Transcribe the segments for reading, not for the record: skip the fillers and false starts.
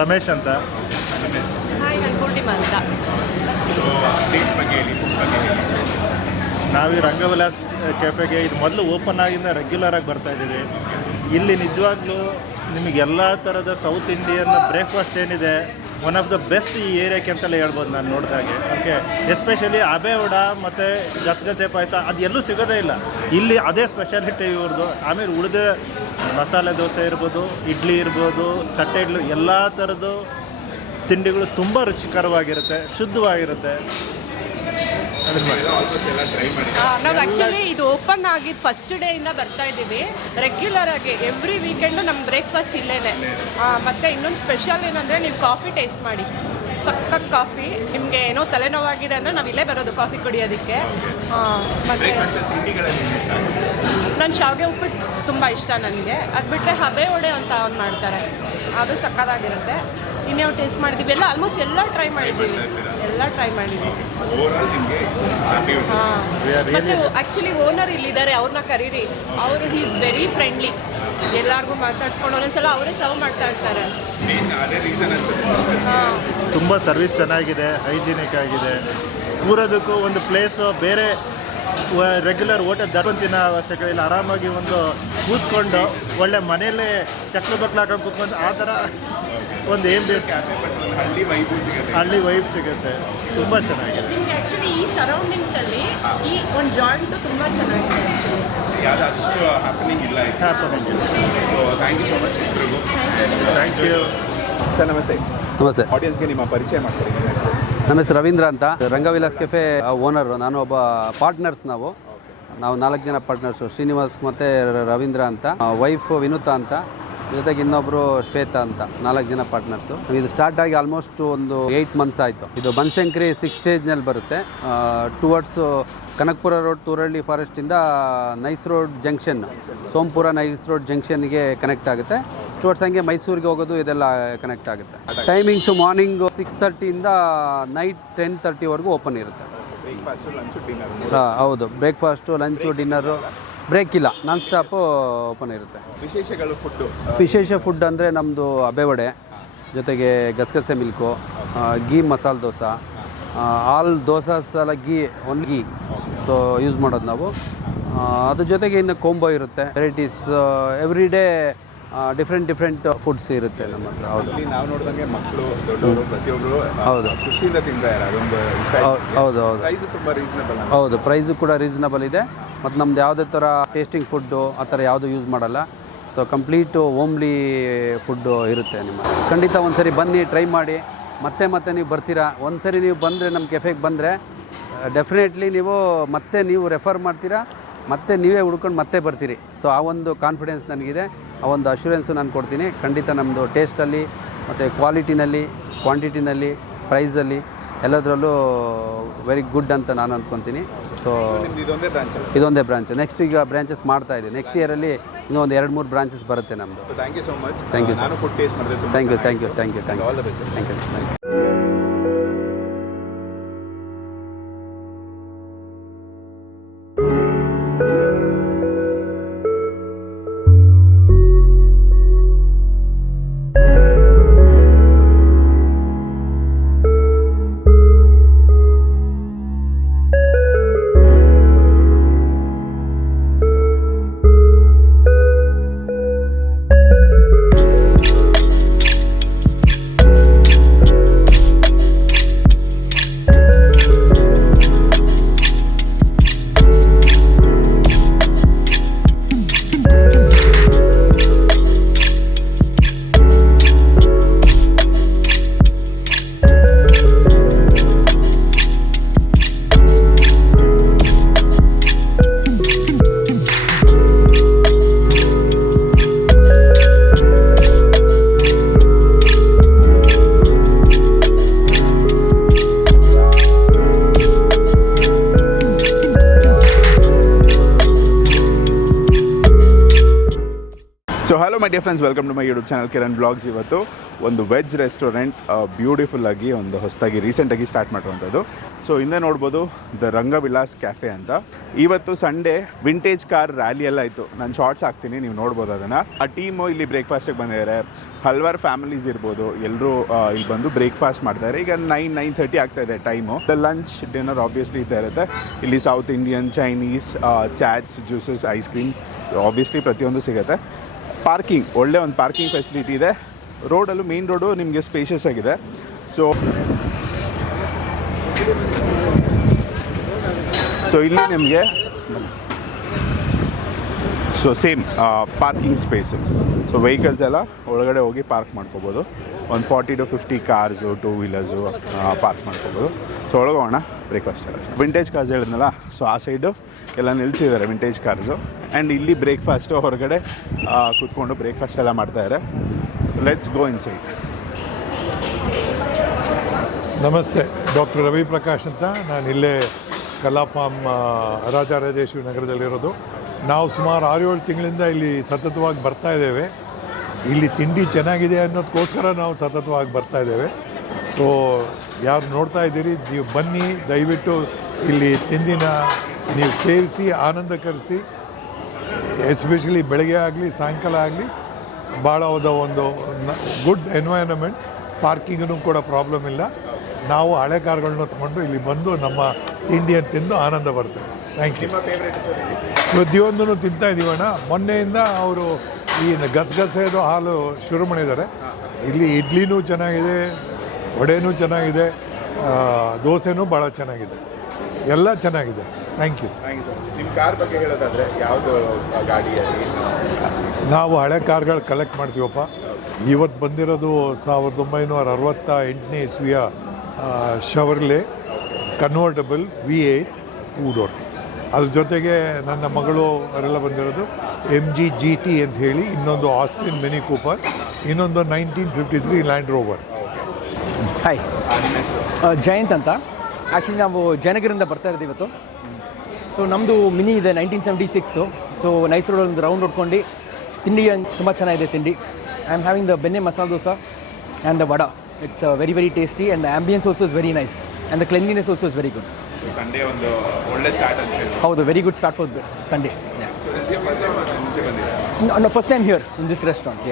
ರಮೇಶ್ ಅಂತ. ಹಾಯ್, ನಾನು ಪೂರ್ಣಿಮಾ ಅಂತ. ನಾವೀ ರಂಗವಿಲಾಸ್ ಕೆಫೆಗೆ ಇದು ಮೊದಲು ಓಪನ್ ಆಗಿಂದ ರೆಗ್ಯುಲರಾಗಿ ಬರ್ತಾಯಿದ್ದೀವಿ. ಇಲ್ಲಿ ನಿಜವಾಗ್ಲೂ ನಿಮಗೆಲ್ಲ ಥರದ ಸೌತ್ ಇಂಡಿಯನ್ ಬ್ರೇಕ್ಫಾಸ್ಟ್ ಏನಿದೆ, ಒನ್ ಆಫ್ ದ ಬೆಸ್ಟ್ ಈ ಏರಿಯಾಕ್ಕೆ ಅಂತಲೇ ಹೇಳ್ಬೋದು ನಾನು ನೋಡಿದಾಗೆ. ಓಕೆ, ಎಸ್ಪೆಷಲಿ ಅಬೆ ವಡ ಮತ್ತು ಗಸಗಸೆ ಪಾಯಸ ಅದು ಎಲ್ಲೂ ಸಿಗೋದೇ ಇಲ್ಲ. ಇಲ್ಲಿ ಅದೇ ಸ್ಪೆಷಾಲಿಟಿ ಇವ್ರದ್ದು. ಆಮೇಲೆ ಉಳಿದ ಮಸಾಲೆ ದೋಸೆ ಇರ್ಬೋದು, ಇಡ್ಲಿ ಇರ್ಬೋದು, ತಟ್ಟೆ ಇಡ್ಲಿ, ಎಲ್ಲ ಥರದ್ದು ತಿಂಡಿಗಳು ತುಂಬ ರುಚಿಕರವಾಗಿರುತ್ತೆ, ಶುದ್ಧವಾಗಿರುತ್ತೆ. ನಾವು ಆ್ಯಕ್ಚುಲಿ ಇದು ಓಪನ್ ಆಗಿದ್ದು ಫಸ್ಟ್ ಡೇಯಿಂದ ಬರ್ತಾ ಇದ್ದೀವಿ. ರೆಗ್ಯುಲರ್ ಆಗಿ ಎವ್ರಿ ವೀಕೆಂಡು ನಮ್ಮ ಬ್ರೇಕ್ಫಾಸ್ಟ್ ಇಲ್ಲೇನೆ. ಮತ್ತು ಇನ್ನೊಂದು ಸ್ಪೆಷಲ್ ಏನಂದರೆ, ನೀವು ಕಾಫಿ ಟೇಸ್ಟ್ ಮಾಡಿ, ಸಖತ್ ಕಾಫಿ. ನಿಮಗೆ ಏನೋ ತಲೆನೋವಾಗಿದೆ ಅಂದರೆ ನಾವು ಇಲ್ಲೇ ಬರೋದು ಕಾಫಿ ಕುಡಿಯೋದಕ್ಕೆ. ಮತ್ತು ನನ್ನ ಶಾವಿಗೆ ಉಪ್ಪಿಟ್ಟು ತುಂಬ ಇಷ್ಟ ನನಗೆ. ಅದು ಬಿಟ್ಟರೆ ಹಬೆ ವಡೆ ಅಂತ ಒಂದು ಮಾಡ್ತಾರೆ, ಅದು ಸಖತ್ತಾಗಿರುತ್ತೆ. ಇನ್ನೇವು ಟೇಸ್ಟ್ ಮಾಡಿದ್ದೀವಿ, ಆಲ್ಮೋಸ್ಟ್ ಎಲ್ಲ ಟ್ರೈ ಮಾಡಿದ್ದೀವಿ. ಹಾಂ, ಮತ್ತು ಆ್ಯಕ್ಚುಲಿ ಓನರ್ ಇಲ್ಲಿದ್ದಾರೆ, ಅವ್ರನ್ನ ಕರೀರಿ. ಅವರು ಹಿ ಈಸ್ ವೆರಿ ಫ್ರೆಂಡ್ಲಿ, ಎಲ್ಲರಿಗೂ ಮಾತಾಡ್ಸ್ಕೊಂಡು ಒಂದೊಂದ್ಸಲ ಅವರೇ ಸರ್ವ್ ಮಾಡ್ತಾ ಇರ್ತಾರೆ. ಹಾಂ, ತುಂಬ ಸರ್ವಿಸ್ ಚೆನ್ನಾಗಿದೆ, ಹೈಜಿನಿಕ್ ಆಗಿದೆ. ಕೂರೋದಕ್ಕೂ ಒಂದು ಪ್ಲೇಸು ಬೇರೆ ರೆಗ್ಯುಲರ್ ಹೋಟೆಲ್ ದರ್ವಂತಿನ ಅವಶ್ಯಕತೆ ಇಲ್ಲ. ಆರಾಮಾಗಿ ಒಂದು ಕೂತ್ಕೊಂಡು ಒಳ್ಳೆ ಮನೆಯಲ್ಲೇ ಚಕ್ರ ಬಕ್ಲ ಹಾಕೊಂಡು ಕೂತ್ಕೊಂಡು ಆ ಥರ ಒಂದು ಹಳ್ಳಿ ವೈಬ್ ಸಿಗುತ್ತೆ. ತುಂಬ ಚೆನ್ನಾಗಿದೆ. ನಿಮಗೆ ಆ್ಯಕ್ಚುಲಿ ಈ ಸರೌಂಡಿಂಗ್ಸಲ್ಲಿ ಈ ಒಂದು ಜಾಯಿಂಟು ತುಂಬ ಚೆನ್ನಾಗಿದೆ. Thank you sir. ನಮಸ್ತೆ. ಆಡಿಯನ್ಸ್ಗೆ ನಿಮ್ಮ ಪರಿಚಯ ಮಾಡ್ತಾರೆ. ನಮ್ಮ ಹೆಸರು ರವೀಂದ್ರ ಅಂತ, ರಂಗವಿಲಾಸ್ ಕೆಫೆ ಓನರು. ನಾನು ಒಬ್ಬ ಪಾರ್ಟ್ನರ್ಸ್. ನಾವು 4 ಜನ ಪಾರ್ಟ್ನರ್ಸು, ಶ್ರೀನಿವಾಸ್ ಮತ್ತು ರವೀಂದ್ರ ಅಂತ, ವೈಫ್ ವಿನುತಾ ಅಂತ, ಜೊತೆಗೆ ಇನ್ನೊಬ್ಬರು ಶ್ವೇತಾ ಅಂತ, 4 ಜನ ಪಾರ್ಟ್ನರ್ಸು. ಇದು ಸ್ಟಾರ್ಟ್ ಆಗಿ ಆಲ್ಮೋಸ್ಟ್ ಒಂದು 8 ಮಂತ್ಸ್ ಆಯಿತು. ಇದು ಬನಶಂಕರಿ 6 ಸ್ಟೇಜ್ನಲ್ಲಿ ಬರುತ್ತೆ. ಟುವರ್ಡ್ಸು ಕನಕಪುರ ರೋಡ್, ತೂರಳ್ಳಿ ಫಾರೆಸ್ಟಿಂದ nice road junction, Sompura nice road ಜಂಕ್ಷನ್ಗೆ ಕನೆಕ್ಟ್ ಆಗುತ್ತೆ. ಟುವರ್ಡ್ಸ್ ಹಂಗೆ ಮೈಸೂರಿಗೆ ಹೋಗೋದು, ಇದೆಲ್ಲ ಕನೆಕ್ಟ್ ಆಗುತ್ತೆ. ಟೈಮಿಂಗ್ಸು ಮಾರ್ನಿಂಗ್ 6:30ಇಂದ ನೈಟ್ 10:30ವರೆಗೂ ಓಪನ್ ಇರುತ್ತೆ. ಹೌದು, ಬ್ರೇಕ್ಫಾಸ್ಟು, ಲಂಚು, ಡಿನ್ನರು ಬ್ರೇಕ್ ಇಲ್ಲ, ನಾನ್ ಸ್ಟಾಪು ಓಪನ್ ಇರುತ್ತೆ. ವಿಶೇಷ ಫುಡ್ ಅಂದರೆ ನಮ್ಮದು ಅಬೆ ವಡೆ, ಜೊತೆಗೆ ಗಸಗಸೆ ಮಿಲ್ಕು, ಗೀ ಮಸಾಲೆ ದೋಸೆ, ಆಲ್ ದೋಸಾಸ್ ಎಲ್ಲ ಒನ್ ಗೀ ಸೊ ಯೂಸ್ ಮಾಡೋದು ನಾವು. ಅದ್ರ ಜೊತೆಗೆ ಇನ್ನು ಕೋಂಬೋ ಇರುತ್ತೆ, varieties every day different foods ಇರುತ್ತೆ ನಮ್ಮ ಹತ್ರ. ಹೌದು, ನಾವು ನೋಡಿದಂಗೆ ಮಕ್ಕಳು, ದೊಡ್ಡವರು, ಪ್ರತಿಯೊಬ್ಬರು ಹೌದು ಖುಷಿಯಿಂದ ತಿಂತಾರೆ. ಅದೊಂದು ಹೌದು ಪ್ರೈಸ್ ತುಂಬ ರೀಸನಬಲ್. ಹೌದು, ಪ್ರೈಸು ಕೂಡ ರೀಸನಬಲ್ ಇದೆ. ಮತ್ತು ನಮ್ದು ಯಾವುದೇ ಥರ ಟೇಸ್ಟಿಂಗ್ ಫುಡ್ಡು ಆ ಥರ ಯಾವುದು ಯೂಸ್ ಮಾಡಲ್ಲ. ಸೊ ಕಂಪ್ಲೀಟು ಹೋಮ್ಲಿ ಫುಡ್ಡು ಇರುತ್ತೆ. ನಿಮ್ಮ ಖಂಡಿತ ಒಂದು ಸರಿ ಬನ್ನಿ, ಟ್ರೈ ಮಾಡಿ, ಮತ್ತೆ ನೀವು ಬರ್ತೀರಾ. ಒಂದು ಸರಿ ನೀವು ಬಂದರೆ, ನಮ್ಮ ಕೆಫೆಗೆ ಬಂದರೆ ಡೆಫಿನೆಟ್ಲಿ ನೀವು ರೆಫರ್ ಮಾಡ್ತೀರಾ, ಮತ್ತೆ ನೀವೇ ಹುಡ್ಕೊಂಡು ಮತ್ತೆ ಬರ್ತೀರಿ. ಸೊ ಆ ಒಂದು ಕಾನ್ಫಿಡೆನ್ಸ್ ನನಗಿದೆ, ಆ ಒಂದು ಅಶ್ಯೂರೆನ್ಸು ನಾನು ಕೊಡ್ತೀನಿ. ಖಂಡಿತ ನಮ್ಮದು ಟೇಸ್ಟಲ್ಲಿ ಮತ್ತು ಕ್ವಾಲಿಟಿನಲ್ಲಿ, ಕ್ವಾಂಟಿಟಿನಲ್ಲಿ, ಪ್ರೈಸಲ್ಲಿ ಎಲ್ಲದರಲ್ಲೂ ವೆರಿ ಗುಡ್ ಅಂತ ನಾನು ಅಂದ್ಕೊತೀನಿ. ಸೊ ಇದೊಂದೇ ಬ್ರಾಂಚ್. ನೆಕ್ಸ್ಟ್ ಈಗ ಬ್ರಾಂಚಸ್ ಮಾಡ್ತಾ ಇದೆ. ನೆಕ್ಸ್ಟ್ ಇಯರಲ್ಲಿ ಇನ್ನೂ ಒಂದು 2-3 ಬ್ರಾಂಚಸ್ ಬರುತ್ತೆ ನಮ್ಮದು. Thank you so much. Thank you sir. Thank you. All the best. Thank you. Hello my dear friends, welcome to my YouTube channel Kiran blogs. ಇವತ್ತು ಒಂದು ವೆಜ್ ರೆಸ್ಟೋರೆಂಟ್ ಬ್ಯೂಟಿಫುಲ್ ಆಗಿ ಒಂದು ಹೊಸದಾಗಿ ರೀಸೆಂಟಾಗಿ ಸ್ಟಾರ್ಟ್ ಮಾಡಿರುವಂಥದ್ದು. ಸೊ ಹಿಂದೆ ನೋಡ್ಬೋದು ದ ರಂಗವಿಲಾಸ್ ಕ್ಯಾಫೆ ಅಂತ. ಇವತ್ತು ಸಂಡೇ ವಿಂಟೇಜ್ ಕಾರ್ ರ್ಯಾಲಿ ಎಲ್ಲ ಆಯಿತು. ನಾನು ಶಾರ್ಟ್ಸ್ ಹಾಕ್ತೀನಿ, ನೀವು ನೋಡ್ಬೋದು ಅದನ್ನು. ಆ ಟೀಮು ಇಲ್ಲಿ ಬ್ರೇಕ್ಫಾಸ್ಟಿಗೆ ಬಂದಿದ್ದಾರೆ. ಹಲವಾರು ಫ್ಯಾಮಿಲೀಸ್ ಇರ್ಬೋದು, ಎಲ್ಲರೂ ಇಲ್ಲಿ ಬಂದು ಬ್ರೇಕ್ಫಾಸ್ಟ್ ಮಾಡ್ತಾರೆ. ಈಗ 9:30 ಆಗ್ತಾ ಇದೆ time. The lunch dinner obviously ಇದ್ದೇ ಇರುತ್ತೆ. ಇಲ್ಲಿ south Indian, Chinese, chats, juices, ice cream obviously ಪ್ರತಿಯೊಂದು ಸಿಗುತ್ತೆ. ಪಾರ್ಕಿಂಗ್, ಒಳ್ಳೆ ಒಂದು ಪಾರ್ಕಿಂಗ್ ಫೆಸಿಲಿಟಿ ಇದೆ. ರೋಡಲ್ಲೂ ಮೇನ್ ರೋಡು ನಿಮಗೆ ಸ್ಪೇಷಿಯಸ್ ಆಗಿದೆ. ಸೊ ಇಲ್ಲಿ ನಿಮಗೆ same parking space. So vehicles ಎಲ್ಲ ಒಳಗಡೆ ಹೋಗಿ ಪಾರ್ಕ್ ಮಾಡ್ಕೋಬೋದು. ಒಂದು 40 to 50 ಕಾರ್ಸು, 2 ವೀಲರ್ಸು ಪಾರ್ಕ್ ಮಾಡ್ಕೋಬೋದು. ಸೊ ಒಳಗೋಣ ಬ್ರೇಕ್ಫಾಸ್ಟ್ ಎಲ್ಲ. ವಿಂಟೇಜ್ ಕಾರ್ಸ್ ಹೇಳಿದ್ನಲ್ಲ, ಸೊ ಆ ಸೈಡು ಎಲ್ಲ ನಿಲ್ಲಿಸಿದ್ದಾರೆ ವಿಂಟೇಜ್ ಕಾರ್ಸು. ಆ್ಯಂಡ್ ಇಲ್ಲಿ ಬ್ರೇಕ್ಫಾಸ್ಟು ಹೊರಗಡೆ ಕೂತ್ಕೊಂಡು ಬ್ರೇಕ್ಫಾಸ್ಟ್ ಎಲ್ಲ ಮಾಡ್ತಾಯಿದ್ದಾರೆ. Let's go in side. ನಮಸ್ತೆ, ಡಾಕ್ಟರ್ ರವಿ ಪ್ರಕಾಶ್ ಅಂತ. ನಾನು ಇಲ್ಲೇ ಕಲಾ ಫಾರ್ಮ್ ರಾಜರಾಜೇಶ್ವರಿ ನಗರದಲ್ಲಿರೋದು. ನಾವು ಸುಮಾರು 6-7 ತಿಂಗಳಿಂದ ಇಲ್ಲಿ ಸತತವಾಗಿ ಬರ್ತಾ ಇದ್ದೇವೆ. ಇಲ್ಲಿ ತಿಂಡಿ ಚೆನ್ನಾಗಿದೆ ಅನ್ನೋದಕ್ಕೋಸ್ಕರ ನಾವು ಸತತವಾಗಿ ಬರ್ತಾ ಇದ್ದೇವೆ. ಸೊ ಯಾರು ನೋಡ್ತಾ ಇದ್ದೀರಿ, ನೀವು ಬನ್ನಿ, ದಯವಿಟ್ಟು ಇಲ್ಲಿ ತಿಂದಿನ ನೀವು ಸೇವಿಸಿ ಆನಂದಕರಿಸಿ. ಎಸ್ಪೆಷಲಿ ಬೆಳಗ್ಗೆ ಆಗಲಿ ಸಾಯಂಕಾಲ ಆಗಲಿ ಭಾಳ ಒಂದು ಗುಡ್ ಎನ್ವೈರನ್ಮೆಂಟ್. ಪಾರ್ಕಿಂಗೂ ಕೂಡ ಪ್ರಾಬ್ಲಮ್ ಇಲ್ಲ. ನಾವು ಹಳೆ ಕಾರ್ಗಳನ್ನ ತೊಗೊಂಡು ಇಲ್ಲಿ ಬಂದು ನಮ್ಮ ತಿಂಡಿಯನ್ನು ತಿಂದು ಆನಂದ ಬರ್ತೇವೆ. Thank you. ಪ್ರತಿಯೊಂದೂ ತಿಂತಾ ಇದ್ದೀವಣ್ಣ. ಮೊನ್ನೆಯಿಂದ ಅವರು ಈ ಗಸಗಸೆದು ಹಾಲು ಶುರು ಮಾಡಿದ್ದಾರೆ. ಇಲ್ಲಿ ಇಡ್ಲಿನೂ ಚೆನ್ನಾಗಿದೆ, ವಡೆನೂ ಚೆನ್ನಾಗಿದೆ, ದೋಸೆನೂ ಭಾಳ ಚೆನ್ನಾಗಿದೆ, ಎಲ್ಲ ಚೆನ್ನಾಗಿದೆ. Thank you. ನಿಮ್ಮ ಕಾರ್ ಬಗ್ಗೆ ಹೇಳೋದಾದರೆ ಯಾವುದು ಗಾಡಿಯಲ್ಲಿ? ನಾವು ಹಳೆ ಕಾರ್ಗಳು ಕಲೆಕ್ಟ್ ಮಾಡ್ತೀವಪ್ಪ. ಇವತ್ತು ಬಂದಿರೋದು 1968ನೇ ಇಸ್ವಿಯ ಶವರ್ಲೆ ಕನ್ವರ್ಟಬಲ್ V8 2 ಡೋರ್. ಅದ್ರ ಜೊತೆಗೆ ನನ್ನ ಮಗಳು ಅವರೆಲ್ಲ ಬಂದಿರೋದು MG GT ಅಂತ ಹೇಳಿ, ಇನ್ನೊಂದು ಆಸ್ಟಿನ್ ಮಿನಿ ಕೂಪರ್, ಇನ್ನೊಂದು 1953 ಲ್ಯಾಂಡ್ ರೋವರ್. ಹಾಯ್, ಜಯಂತ್ ಅಂತ. ಆ್ಯಕ್ಚುಲಿ ನಾವು ಜಯನಗರಿಂದ ಬರ್ತಾ ಇರೋದು ಇವತ್ತು. ಸೊ ನಮ್ಮದು ಮಿನಿ ಇದೆ 1976. ಸೊ ನೈಸ್ ರೋಡ್ ಒಂದು ರೌಂಡ್ ಹೊಡ್ಕೊಂಡು ತಿಂಡಿ ತುಂಬ ಚೆನ್ನಾಗಿದೆ ತಿಂಡಿ. ಐ ಆಮ್ ಹ್ಯಾವಿಂಗ್ ದ ಬೆಣ್ಣೆ ಮಸಾಲೆ dosa and the vada. It's very very tasty and the ambience also is very nice and the cleanliness also is very good. Sunday ಒಂದು ಒಳ್ಳೆ ಸ್ಟಾರ್ಟ್ ಅಂತ ಹೇಳಿ. ಹೌದು, very good start for Sunday. First time here in this restaurant.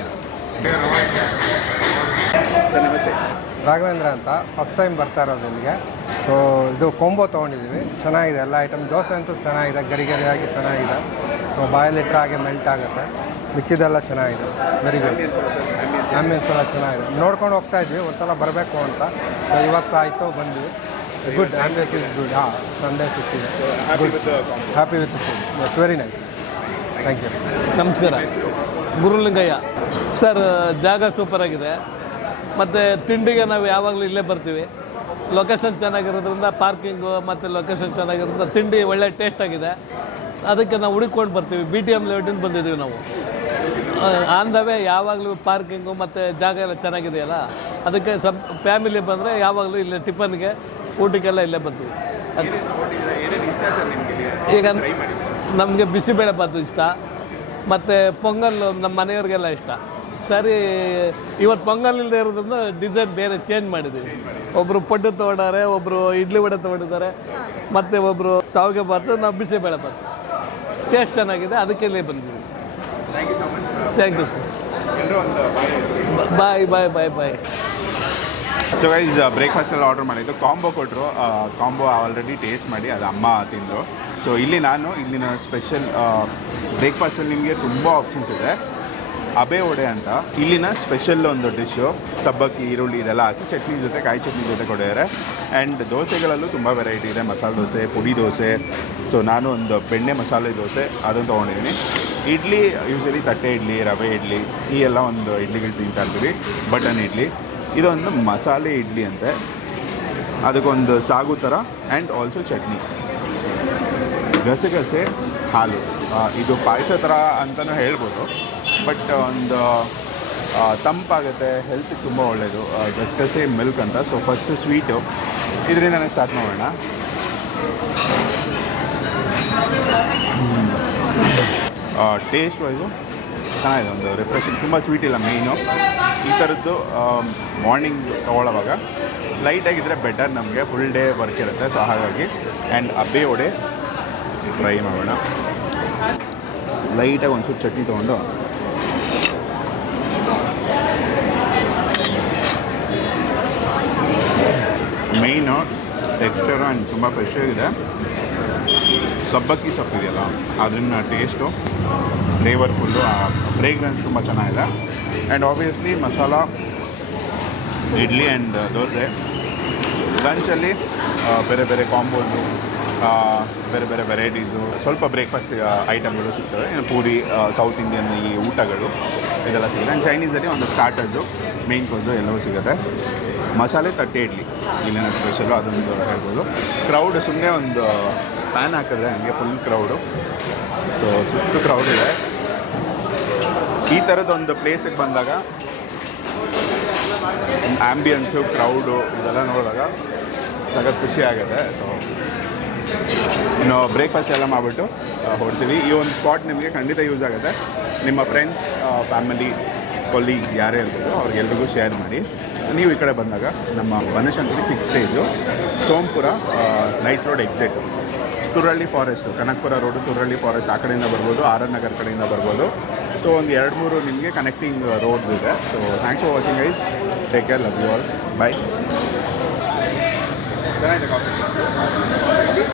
Raghavendra ಅಂತ, first time ಬರ್ತಾ ಇರೋದು ಇಲ್ಲಿಗೆ. So ಇದು ಕೊಂಬೋ ತೊಗೊಂಡಿದ್ದೀವಿ, ಚೆನ್ನಾಗಿದೆ ಎಲ್ಲ ಐಟಮ್. ದೋಸೆ ಅಂತೂ ಚೆನ್ನಾಗಿದೆ, ಗರಿ ಗರಿಯಾಗಿ ಚೆನ್ನಾಗಿದೆ. ಸೊ ಬಾಯಲ್ಲಿಟ್ಟರೆ ಹಾಗೆ ಮೆಲ್ಟ್ ಆಗುತ್ತೆ. ಮಿಕ್ಕಿದೆಲ್ಲ ಚೆನ್ನಾಗಿದೆ, ವೆರಿ ಗುಡ್. ಆಂಬಿಯನ್ಸ್ ಎಲ್ಲ ಚೆನ್ನಾಗಿದೆ. ನೋಡ್ಕೊಂಡು ಹೋಗ್ತಾ ಇದ್ವಿ, ಒಂದ್ಸಲ ಬರಬೇಕು ಅಂತ. ಸೊ ಇವತ್ತು ಆಯಿತು, ಬಂದ್ವಿ. Good, ambience is good. ಹಾಂ, ಸಂಡೇ ಸಿಕ್ಕಿದೆ. Good, happy with food. It's very nice. Thank you. ನಮಸ್ಕಾರ, ಗುರುಲಿಂಗಯ್ಯ ಸರ್. ಜಾಗ ಸೂಪರಾಗಿದೆ ಮತ್ತು ತಿಂಡಿಗೆ ನಾವು ಯಾವಾಗಲೂ ಇಲ್ಲೇ ಬರ್ತೀವಿ. ಲೊಕೇಶನ್ ಚೆನ್ನಾಗಿರೋದ್ರಿಂದ, ಪಾರ್ಕಿಂಗು ಮತ್ತು ಲೊಕೇಶನ್ ಚೆನ್ನಾಗಿರೋದ್ರಿಂದ ತಿಂಡಿ ಒಳ್ಳೆ ಟೇಸ್ಟಾಗಿದೆ. ಅದಕ್ಕೆ ನಾವು ಹುಡುಕೊಂಡು ಬರ್ತೀವಿ. BTM ಲೆವೆಟಿಂದ ಬಂದಿದ್ದೀವಿ ನಾವು. ಆನ್ ದ ವೇ ಯಾವಾಗಲೂ ಪಾರ್ಕಿಂಗು ಮತ್ತು ಜಾಗ ಎಲ್ಲ ಚೆನ್ನಾಗಿದೆಯಲ್ಲ, ಅದಕ್ಕೆ ಫ್ಯಾಮಿಲಿ ಬಂದರೆ ಯಾವಾಗಲೂ ಇಲ್ಲೇ ಟಿಫನ್ಗೆ, ಊಟಕ್ಕೆಲ್ಲ ಇಲ್ಲೇ ಬರ್ತೀವಿ. ಈಗ ನಮಗೆ ಬಿಸಿಬೇಳೆಬಾತು ಇಷ್ಟ, ಮತ್ತು ಪೊಂಗಲ್ ನಮ್ಮ ಮನೆಯವ್ರಿಗೆಲ್ಲ ಇಷ್ಟ. ಸರಿ, ಇವತ್ತು ಪೊಂಗಲ್ ಇಲ್ಲದೆ ಇರೋದ್ರಿಂದ ಡಿಸೈನ್ ಬೇರೆ ಚೇಂಜ್ ಮಾಡಿದ್ದೀವಿ. ಒಬ್ಬರು ಪಡ್ಡು ತೊಗೊಂಡಾರೆ, ಒಬ್ಬರು ಇಡ್ಲಿ ವಡೆ ತೊಗೊಂಡಿದ್ದಾರೆ, ಮತ್ತು ಒಬ್ಬರು ಶಾವಿಗೆ ಬಾತು, ನಾವು ಬಿಸಿಬೇಳೆಬಾತು. ಟೇಸ್ಟ್ ಚೆನ್ನಾಗಿದೆ, ಅದಕ್ಕೆ ಇಲ್ಲೇ ಬಂದಿದ್ದೀವಿ. Thank you sir. Bye bye bye bye. So guys, breakfast ಎಲ್ಲ ಆರ್ಡರ್ ಮಾಡಿದ್ದು. ಕಾಂಬೋ ಕೊಟ್ಟರು. ಕಾಂಬೋ ಆಲ್ರೆಡಿ ಟೇಸ್ಟ್ ಮಾಡಿ ಅದು ಅಮ್ಮ ತಿಂದರು. ಸೊ ಇಲ್ಲಿ ನಾನು ಇಲ್ಲಿನ ಸ್ಪೆಷಲ್ ಬ್ರೇಕ್ಫಾಸ್ಟಲ್ಲಿ ನಿಮಗೆ ತುಂಬ ಆಪ್ಷನ್ಸ್ ಇದೆ. ಅಬೆ ವಡೆ ಅಂತ ಇಲ್ಲಿನ ಸ್ಪೆಷಲ್ ಒಂದು ಡಿಶ್ಶು. ಸಬ್ಬಕ್ಕಿ, ಈರುಳ್ಳಿ ಇದೆಲ್ಲ ಹಾಕಿ ಚಟ್ನಿ ಜೊತೆ, ಕಾಯಿ ಚಟ್ನಿ ಜೊತೆ ಕೊಟ್ಟಿದ್ದಾರೆ. ಆ್ಯಂಡ್ ದೋಸೆಗಳಲ್ಲೂ ತುಂಬ ವೆರೈಟಿ ಇದೆ. ಮಸಾಲೆ ದೋಸೆ, ಪುಡಿ ದೋಸೆ. ಸೊ ನಾನು ಒಂದು ಬೆಣ್ಣೆ ಮಸಾಲೆ ದೋಸೆ ಅದನ್ನು ತೊಗೊಂಡಿದ್ದೀನಿ. ಇಡ್ಲಿ ಯೂಶ್ವಲಿ ತಟ್ಟೆ ಇಡ್ಲಿ, ರವೆ ಇಡ್ಲಿ, ಈ ಎಲ್ಲ ಒಂದು ಇಡ್ಲಿಗಳು ತಿಂತಾ ಇರ್ತೀವಿ. ಬಟನ್ ಇಡ್ಲಿ, ಇದೊಂದು ಮಸಾಲೆ ಇಡ್ಲಿ ಅಂತೆ. ಅದಕ್ಕೊಂದು ಸಾಗು ಥರ ಆ್ಯಂಡ್ ಆಲ್ಸೋ ಚಟ್ನಿ. ಗಸಗಸೆ ಹಾಲು, ಇದು ಪಾಯಸ ಥರ ಅಂತಲೂ ಹೇಳ್ಬೋದು. ಬಟ್ ಒಂದು ತಂಪಾಗುತ್ತೆ, ಹೆಲ್ತಿಗೆ ತುಂಬ ಒಳ್ಳೆಯದು. ಗಸಗಸೆ ಮಿಲ್ಕ್ ಅಂತ. ಸೊ ಫಸ್ಟು ಸ್ವೀಟು ಇದರಿಂದನೇ ಸ್ಟಾರ್ಟ್ ಮಾಡೋಣ. ಟೇಸ್ಟ್ ವೈಸು ಚೆನ್ನಾಗಿದೆ, ಒಂದು ರಿಫ್ರೆಶಿಂಗ್, ತುಂಬ ಸ್ವೀಟ್ ಇಲ್ಲ ಮೇಯ್ನು. ಈ ಥರದ್ದು ಮಾರ್ನಿಂಗ್ ತೊಗೊಳ್ಳೋವಾಗ ಲೈಟಾಗಿದ್ದರೆ ಬೆಟರ್, ನಮಗೆ ಫುಲ್ ಡೇ ವರ್ಕ್ ಇರುತ್ತೆ. ಸೊ ಹಾಗಾಗಿ ಆ್ಯಂಡ್ ಅಬ್ಬೆ ವಡೆ ಟ್ರೈ ಮಾಡೋಣ. ಲೈಟಾಗಿ ಒಂಚೂರು ಚಟ್ನಿ ತೊಗೊಂಡು ಮೇಯ್ನು ಟೆಕ್ಸ್ಚರು ಆ್ಯಂಡ್ ತುಂಬ ಫ್ರೆಶ್ ಆಗಿದೆ. ಸಬ್ಬಕ್ಕಿ ಸೊಪ್ಪಿದೆಯಲ್ಲ ಅದನ್ನ ಟೇಸ್ಟು ಫ್ಲೇವರ್ಫುಲ್ಲು, ಫ್ರೇಗ್ರೆನ್ಸ್ ತುಂಬ ಚೆನ್ನಾಗಿದೆ. And obviously masala idli and dosa. ಲಂಚಲ್ಲಿ ಬೇರೆ ಬೇರೆ ಕಾಂಬೋಸು, ಬೇರೆ ಬೇರೆ ವೆರೈಟೀಸು, ಸ್ವಲ್ಪ ಬ್ರೇಕ್ಫಾಸ್ಟ್ ಐಟಮ್ಗಳು ಸಿಗ್ತವೆ. ಪೂರಿ, ಸೌತ್ ಇಂಡಿಯನ್ ಈ ಊಟಗಳು ಇದೆಲ್ಲ ಸಿಗುತ್ತೆ. ಆ್ಯಂಡ್ ಚೈನೀಸಲ್ಲಿ ಒಂದು ಸ್ಟಾರ್ಟರ್ಸು, ಮೇಯ್ನ್ ಕೋರ್ಸು ಎಲ್ಲವೂ ಸಿಗುತ್ತೆ. ಮಸಾಲೆ ತಟ್ಟೆ ಇಡ್ಲಿ ಇಲ್ಲಿನ ಸ್ಪೆಷಲು, ಅದೊಂದು ಹೇಳ್ಬೋದು. ಕ್ರೌಡ್ ಸುಮ್ಮನೆ ಒಂದು ಫ್ಯಾನ್ ಹಾಕಿದ್ರೆ ಹಂಗೆ ಫುಲ್ ಕ್ರೌಡು. ಸೊ ಸುತ್ತು ಕ್ರೌಡ್ ಇದೆ. ಈ ಥರದ್ದೊಂದು ಪ್ಲೇಸಿಗೆ ಬಂದಾಗ ಆ್ಯಂಬಿಯನ್ಸು, ಕ್ರೌಡು ಇದೆಲ್ಲ ನೋಡಿದಾಗ ಸಖತ್ ಖುಷಿ ಆಗುತ್ತೆ. ಸೊ ಇನ್ನು ಬ್ರೇಕ್ಫಾಸ್ಟ್ ಎಲ್ಲ ಮಾಡಿಬಿಟ್ಟು ಹೊಡ್ತೀವಿ. ಈ ಒಂದು ಸ್ಪಾಟ್ ನಿಮಗೆ ಖಂಡಿತ ಯೂಸ್ ಆಗುತ್ತೆ. ನಿಮ್ಮ ಫ್ರೆಂಡ್ಸ್, ಫ್ಯಾಮಿಲಿ, ಕೊಲೀಗ್ಸ್ ಯಾರೇ ಇರ್ಬೋದು ಅವ್ರಿಗೆಲ್ರಿಗೂ ಶೇರ್ ಮಾಡಿ. ನೀವು ಈ ಕಡೆ ಬಂದಾಗ ನಮ್ಮ Banashankari 6th stage, Sompura nice road exit, Thurahalli forest, Kanakapura road, Thurahalli forest ಆ ಕಡೆಯಿಂದ ಬರ್ಬೋದು, ಆರ್ ಆರ್ ನಗರ್ ಕಡೆಯಿಂದ ಬರ್ಬೋದು. ಸೊ ಒಂದು 2-3 ನಿಮಗೆ ಕನೆಕ್ಟಿಂಗ್ ರೋಡ್ಸ್ ಇದೆ. So thanks for watching guys, take care, love you all, bye. ಚೆನ್ನಾಗಿದೆ ಕಾಫಿ.